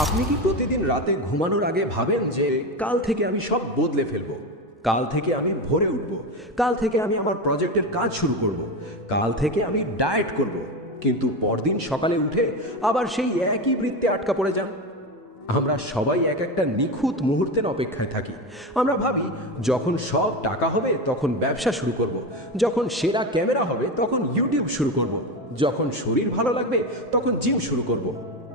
আপনি কি প্রতিদিন রাতে ঘুমানোর আগে ভাবেন যে কাল থেকে আমি সব বদলে ফেলবো, কাল থেকে আমি ভোরে উঠবো, কাল থেকে আমি আমার প্রজেক্টের কাজ শুরু করব, কাল থেকে আমি ডায়েট করব, কিন্তু পরদিন সকালে উঠে আবার সেই একই বৃত্তে আটকা পড়ে যান? আমরা সবাই এক একটা নিখুঁত মুহূর্তের অপেক্ষায় থাকি। আমরা ভাবি যখন সব টাকা হবে তখন ব্যবসা শুরু করব, যখন সেরা ক্যামেরা হবে তখন ইউটিউব শুরু করব, যখন শরীর ভালো লাগবে তখন জিম শুরু করব।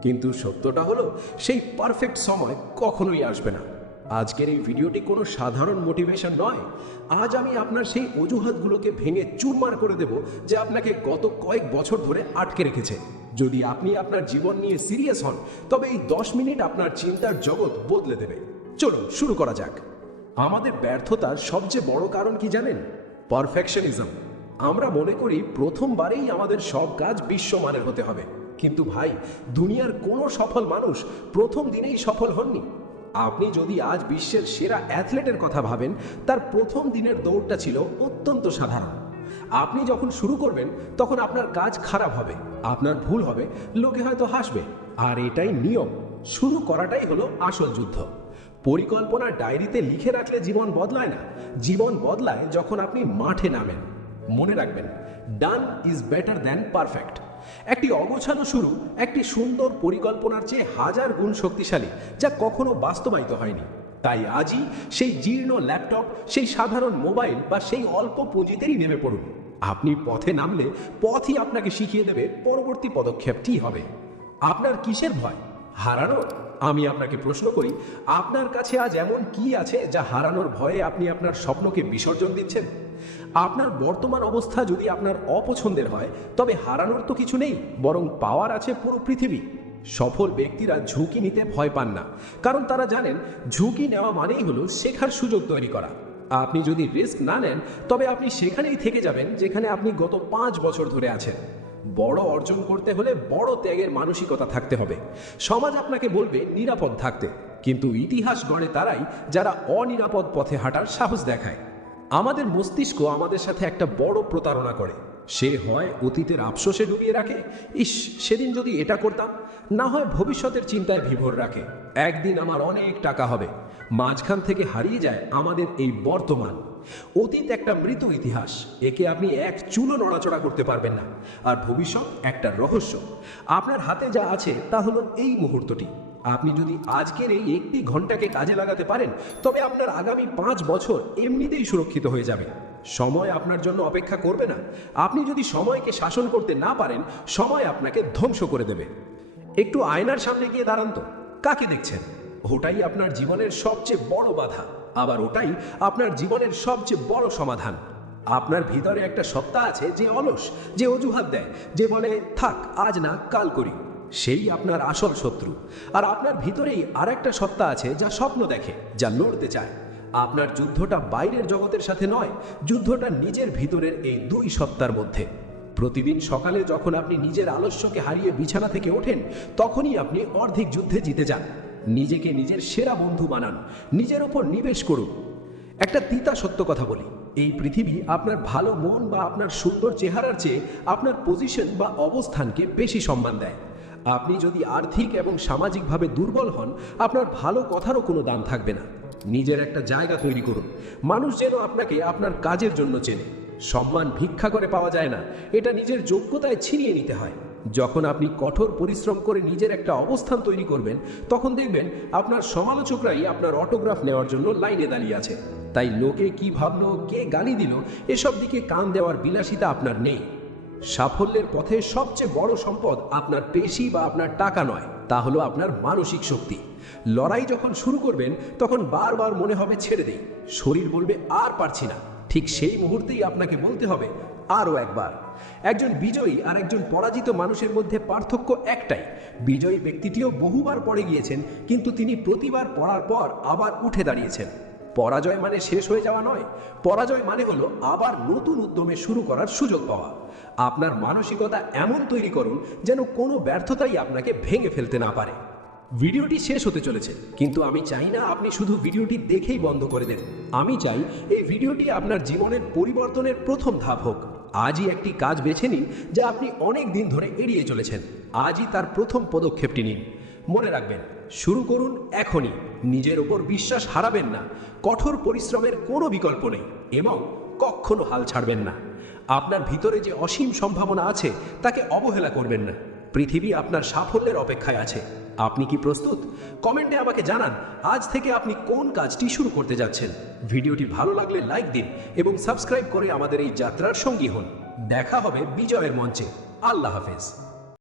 কিন্তু সত্যটা হলো সেই পারফেক্ট সময় কখনোই আসবে না। আজকের এই ভিডিওটি কোনো সাধারণ মোটিভেশন নয়। আজ আমি আপনার সেই অজুহাতগুলোকে ভেঙে চুরমার করে দেব যে আপনাকে গত কয়েক বছর ধরে আটকে রেখেছে। যদি আপনি আপনার জীবন নিয়ে সিরিয়াস হন তবে এই 10 মিনিট আপনার চিন্তার জগৎ বদলে দেবে। চলুন শুরু করা যাক। আমাদের ব্যর্থতার সবচেয়ে বড় কারণ কি জানেন? পারফেকশনিজম। আমরা মনে করি প্রথমবারেই আমাদের সব কাজ বিশ্বমানের হতে হবে। কিন্তু ভাই, দুনিয়ার কোনো সফল মানুষ প্রথম দিনেই সফল হননি। আপনি যদি আজ বিশ্বের সেরা অ্যাথলেটের কথা ভাবেন, তার প্রথম দিনের দৌড়টা ছিল অত্যন্ত সাধারণ। আপনি যখন শুরু করবেন তখন আপনার কাজ খারাপ হবে, আপনার ভুল হবে, লোকে হয়তো হাসবে। আর এটাই নিয়ম। শুরু করাটাই হলো আসল যুদ্ধ। পরিকল্পনা ডায়েরিতে লিখে রাখলে জীবন বদলায় না, জীবন বদলায় যখন আপনি মাঠে নামেন। মনে রাখবেন, done is better than perfect. একটি অগোছালো শুরু একটি সুন্দর পরিকল্পনার চেয়ে হাজার গুণ শক্তিশালী, যা কখনো বাস্তবায়িত হয়নি। তাই আজই সেই জীর্ণ ল্যাপটপ, সেই সাধারণ মোবাইল বা সেই অল্প পুঁজিতেই নেমে পড়ুন। আপনি পথে নামলে পথই আপনাকে শিখিয়ে দেবে পরবর্তী পদক্ষেপটি হবে। আপনার কিসের ভয়? হারানোর? আমি আপনাকে প্রশ্ন করি, আপনার কাছে আজ এমন কি আছে যা হারানোর ভয়ে আপনি আপনার স্বপ্নকে বিসর্জন দিচ্ছেন? আপনার বর্তমান অবস্থা যদি আপনার অপছন্দের হয় তবে হারানোর তো কিছু নেই, বরং পাওয়ার আছে পুরো পৃথিবী। সফল ব্যক্তিরা ঝুঁকি নিতে ভয় পান না, কারণ তারা জানেন ঝুঁকি নেওয়া মানেই হলো শেখার সুযোগ তৈরি করা। আপনি যদি রিস্ক না নেন তবে আপনি সেখানেই থেকে যাবেন যেখানে আপনি গত 5 বছর ধরে আছেন। বড় অর্জন করতে হলে বড় ত্যাগের মানসিকতা থাকতে হবে। সমাজ আপনাকে বলবে নিরাপদ থাকতে, কিন্তু ইতিহাস গড়ে তারাই যারা অনিরাপদ পথে হাঁটার সাহস দেখায়। আমাদের মস্তিষ্ক আমাদের সাথে একটা বড় প্রতারণা করে। সে হয় অতীতের আফসোসে ডুবিয়ে রাখে, ইস সেদিন যদি এটা করতাম, না হয় ভবিষ্যতের চিন্তায় বিভোর রাখে, একদিন আমার অনেক টাকা হবে। মাঝখান থেকে হারিয়ে যায় আমাদের এই বর্তমান। অতীত একটা মৃত ইতিহাস, একে আপনি এক চুলো নড়াচড়া করতে পারবেন না। আর ভবিষ্যৎ একটা রহস্য। আপনার হাতে যা আছে তা হলো এই মুহূর্তটি। আপনি যদি আজকের এই একটি ঘন্টাকে কাজে লাগাতে পারেন তবে আপনার আগামী 5 বছর এমনিতেই সুরক্ষিত হয়ে যাবে। সময় আপনার জন্য অপেক্ষা করবে না। আপনি যদি সময়কে শাসন করতে না পারেন, সময় আপনাকে ধ্বংস করে দেবে। একটু আয়নার সামনে গিয়ে দাঁড়ান তো, কাকে দেখছেন? ওটাই আপনার জীবনের সবচেয়ে বড় বাধা, আবার ওটাই আপনার জীবনের সবচেয়ে বড় সমাধান। আপনার ভিতরে একটা সত্তা আছে যে অলস, যে অজুহাত দেয়, যে বলে থাক আজ না কাল করি। সেই আপনার আসল শত্রু। আর আপনার ভিতরেই আর একটা সত্তা আছে যা স্বপ্ন দেখে, যা লড়তে চায়। আপনার যুদ্ধটা বাইরের জগতের সাথে নয়, যুদ্ধটা নিজের ভিতরের এই দুই সত্তার মধ্যে। প্রতিদিন সকালে যখন আপনি নিজের আলস্যকে হারিয়ে বিছানা থেকে ওঠেন, তখনই আপনি অর্ধেক যুদ্ধে জিতে যান। নিজেকে নিজের সেরা বন্ধু বানান, নিজের ওপর নিবেশ করুন। একটা তিতা সত্য কথা বলি, এই পৃথিবী আপনার ভালো মন বা আপনার সুন্দর চেহারার চেয়ে আপনার পজিশন বা অবস্থানকে বেশি সম্মান দেয়। আপনি যদি আর্থিক এবং সামাজিকভাবে দুর্বল হন, আপনার ভালো কথারও কোনো দাম থাকবে না। নিজের একটা জায়গা তৈরি করুন, মানুষ যেন আপনাকে আপনার কাজের জন্য চেনে। সম্মান ভিক্ষা করে পাওয়া যায় না, এটা নিজের যোগ্যতায় ছিনিয়ে নিতে হয়। যখন আপনি কঠোর পরিশ্রম করে নিজের একটা অবস্থান তৈরি করবেন, তখন দেখবেন আপনার সমালোচকরাই আপনার অটোগ্রাফ নেওয়ার জন্য লাইনে দাঁড়িয়ে আছে। তাই লোকে কি ভাবলো, কে গালি দিল, এসব দিকে কান দেওয়ার বিলাসিতা আপনার নেই। সাফল্যের পথে সবচেয়ে বড় সম্পদ আপনার পেশি বা আপনার টাকা নয়, তা হলো আপনার মানসিক শক্তি। লড়াই যখন শুরু করবেন তখন বারবার মনে হবে ছেড়ে দেই, শরীর বলবে আর পারছি না। ঠিক সেই মুহূর্তেই আপনাকে বলতে হবে আরও একবার। একজন বিজয়ী আর একজন পরাজিত মানুষের মধ্যে পার্থক্য একটাই, বিজয়ী ব্যক্তিটিও বহুবার পড়ে গিয়েছেন, কিন্তু তিনি প্রতিবার পড়ার পর আবার উঠে দাঁড়িয়েছেন। পরাজয় মানে শেষ হয়ে যাওয়া নয়, পরাজয় মানে হলো আবার নতুন উদ্যমে শুরু করার সুযোগ পাওয়া। আপনার মানসিকতা এমন তৈরি করুন যেন কোনো ব্যর্থতাই আপনাকে ভেঙে ফেলতে না পারে। ভিডিওটি শেষ হতে চলেছে, কিন্তু আমি চাই না আপনি শুধু ভিডিওটি দেখেই বন্ধ করে দেন। আমি চাই এই ভিডিওটি আপনার জীবনের পরিবর্তনের প্রথম ধাপ হোক। আজই একটি কাজ বেছে নিন যা আপনি অনেক দিন ধরে এড়িয়ে চলেছেন। আজই তার প্রথম পদক্ষেপটি নিন। মনে রাখবেন, শুরু করুন এখনই। নিজের ওপর বিশ্বাস হারাবেন না, কঠোর পরিশ্রমের কোনো বিকল্প নেই এবং কখনো হাল ছাড়বেন না। আপনার ভিতরে যে অসীম সম্ভাবনা আছে তাকে অবহেলা করবেন না। পৃথিবী আপনার সাফল্যের অপেক্ষায় আছে। আপনি কি প্রস্তুত? কমেন্টে আমাকে জানান আজ থেকে আপনি কোন কাজটি শুরু করতে যাচ্ছেন। ভিডিওটি ভালো লাগলে লাইক দিন এবং সাবস্ক্রাইব করে আমাদের এই যাত্রার সঙ্গী হন। দেখা হবে বিজয়ের মঞ্চে। আল্লাহ হাফেজ।